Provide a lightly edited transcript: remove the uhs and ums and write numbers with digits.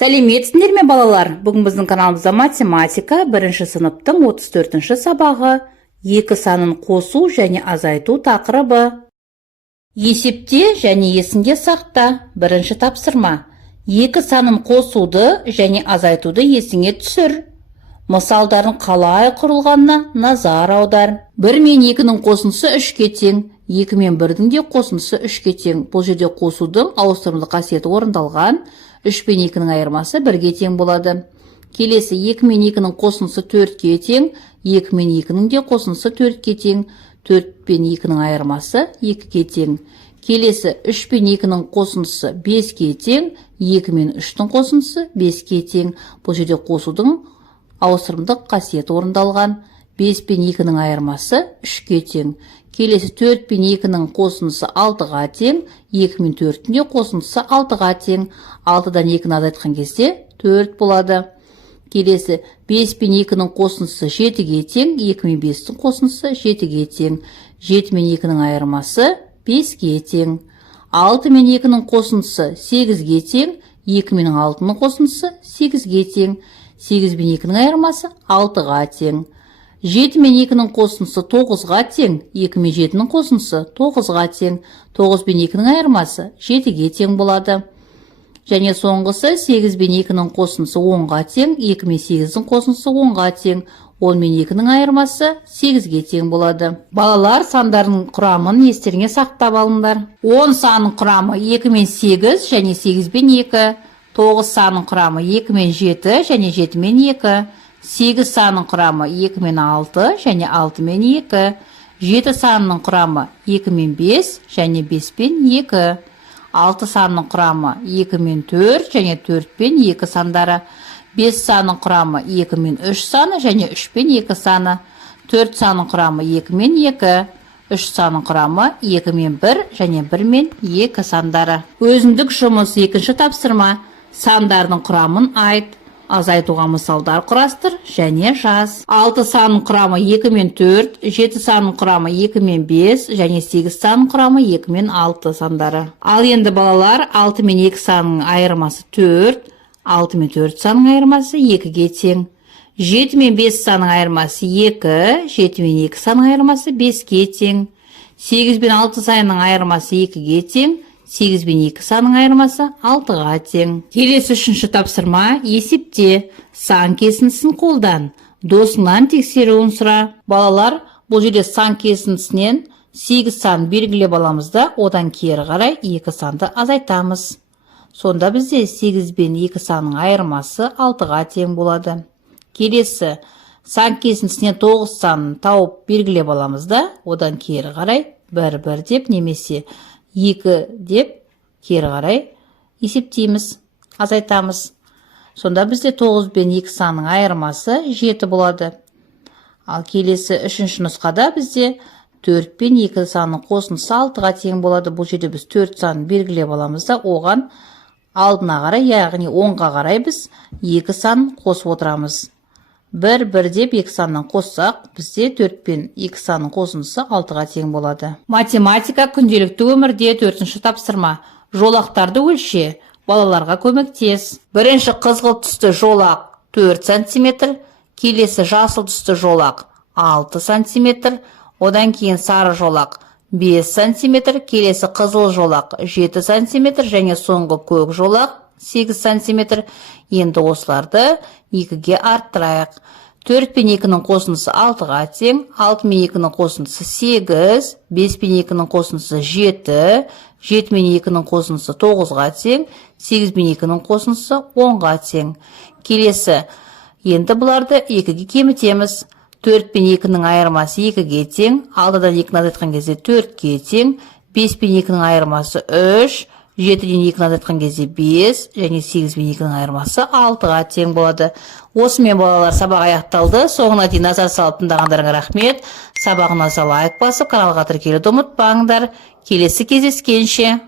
Сәлеметсіңдер ме балалар? Бүгін біздің каналымызда математика 1 сыныптың 34 сабағы, екі санын қосу және азайту тақырыбы. Есепте және есіңде сақта. Бірінші тапсырма. Екі санын қосуды және азайтуды есіңе түсір. Мысалдарын қалай құрылғанына назар аудар. 1 мен 2-ның қосындысы 3-ке тең. 2 мен 1-дің де қосындысы 3-ке тең. Бұл жерде қосудың ауыстырымдық қасиеті орындалған. 3 пен 2-ның айырмасы 1-ге тең болады. Келесі 2 мен 2-ның қосындысы 4-ке тең, 2 мен 2-ның де қосындысы 4-ке тең, 4 пен 2-ның айырмасы 2-ке тең. Келесі 3 пен 2-ның қосындысы 5-ке тең, 2 мен 3-дің қосындысы 5-ке тең. Бұл жерде қосудың ауыстырымдық қасиеті орындалған. 5 пен 2-ның айырмасы 3-ке тең. Келесі 4 пен 2-ның қосындысы 6-ға тең, 2 мен 4-дің де қосындысы 6-ға тең. 6-дан 2-ні азайтқан кезде 4 болады. Келесі 5 пен 2-ның қосындысы 7-ге тең, 2 мен 5-дің қосындысы 7-ге тең. 7 мен 2-ның айырмасы 5-ге тең. 6 мен 2-ның қосындысы 8-ге тең, 2 мен 6-ның қосындысы 8-ге тең. 8 мен 2-ның айырмасы 6-ға тең. 7 мен 2-ның қосындысы 9-ға тең, 2 мен 7-ның қосындысы 9-ға тең. 9 мен 2-ның айырмасы 7-ге тең болады. Және соңғысы 8 мен 2-ның қосындысы 10-ға тең, 2 мен 8-дің қосындысы 10-ға тең. 10 мен 2-ның айырмасы 8-ге тең болады. Балалар, сандардың құрамын естеріңе сақтап алыңдар. 10 санының құрамы 2 мен 8 және 8 мен 2. 9 санының құрамы 2 мен 7 және 7 мен 2. 8 санының құрамы 2 мен 6 және 6 мен 2. 7 санының құрамы 2 мен 5 және 5 мен 2. 6 санының құрамы 2 мен 4 және 4 мен 2 сандары. 5 санының құрамы 2 мен 3 саны және 3 мен 2 саны. 4 санының құрамы 2 мен 2. 3 санының құрамы 2 мен 1 және 1 мен 2 сандары. Өзіндік жұмыс 2-ші тапсырма. Сандардың құрамын айт. Азайтуға мысалдар құрастыр және жаз. 6 санының құрамы 2 мен 4, 7 санының құрамы 2 мен 5 және 8 санының құрамы 2 мен 6 сандары. Ал енді балалар, 6 мен 2 санының айырмасы 4, 6 мен 4 санының айырмасы 2-ге тең. 7 мен 5 санының айырмасы 2, 7 мен 2 санының айырмасы 5-ге тең. 8 мен 6 санының айырмасы 2-ге тең. 8 мен 2 санның айырмасы 6-ға тең. Келесі 3-ші тапсырма. Есепте сан кесіндісін қолдан. Досыңнан тексеруін сұра. Балалар, бұл жерде сан кесіндісінен 8 сан белгілеп аламыз да, одан кері қарай 2 санды азайтамыз. Сонда бізде 8 бен 2 санның айырмасы 6-ға тең болады. Келесі сан кесіндісінен 9 санын тауып белгілеп аламыз да, одан кері қарай 1 деп немесе 2 деп кері қарай есептейміз, азайтамыз. Сонда бізде 9 бен 2 санның айырмасы 7 болады. Ал келесі 3-ші нұсқада бізде 4 бен 2 санның қосындысы 6-ға тең болады. Бұл жерде біз 4 санын белгілеп аламыз да, оған алдына қарай, яғни 10-ға қарай біз 2 санын қосып отырамыз. 1 деп 2 саннан қоссақ, бізде 4 пен 2 санның қосындысы 6-ға тең болады. Математика күнделікті өмірде 4-ші тапсырма. Жолақтарды өлше, балаларға көмектес. Бірінші қызғылт түсті жолақ 4 см, келесі жасыл түсті жолақ 6 см, одан кейін сары жолақ 5 см, келесі қызыл жолақ 7 см және соңғы көк жолақ 8 см. Енді осыларды 2-ге арттырайық. 4 пен 2-ның қосындысы 6-ға тең, 6 мен 2-ның қосындысы 8, 5 пен 2-ның қосындысы 7, 7 мен 2-ның қосындысы 9-ға тең, 8 пен 2-ның қосындысы 10-ға тең. Келесі, енді бұларды 2-ге кемітеміз. 4 пен 2-ның айырмасы 2-ге тең, 6-дан 2-ні азайтқан кезде 4-ге тең, 5 пен 2-ның айырмасы 3, 7-ден 2-ні азайтқан кезде 5 және 8 пен 2-ның айырмасы 6-ға тең болады. Осымен балалар, сабақ аяқталды. Соңына дейін назар салып тыңдағандарыңа рахмет. Сабағына лайк басып, каналға тіркелуді ұмытпаңдар. Келесі кездескенше.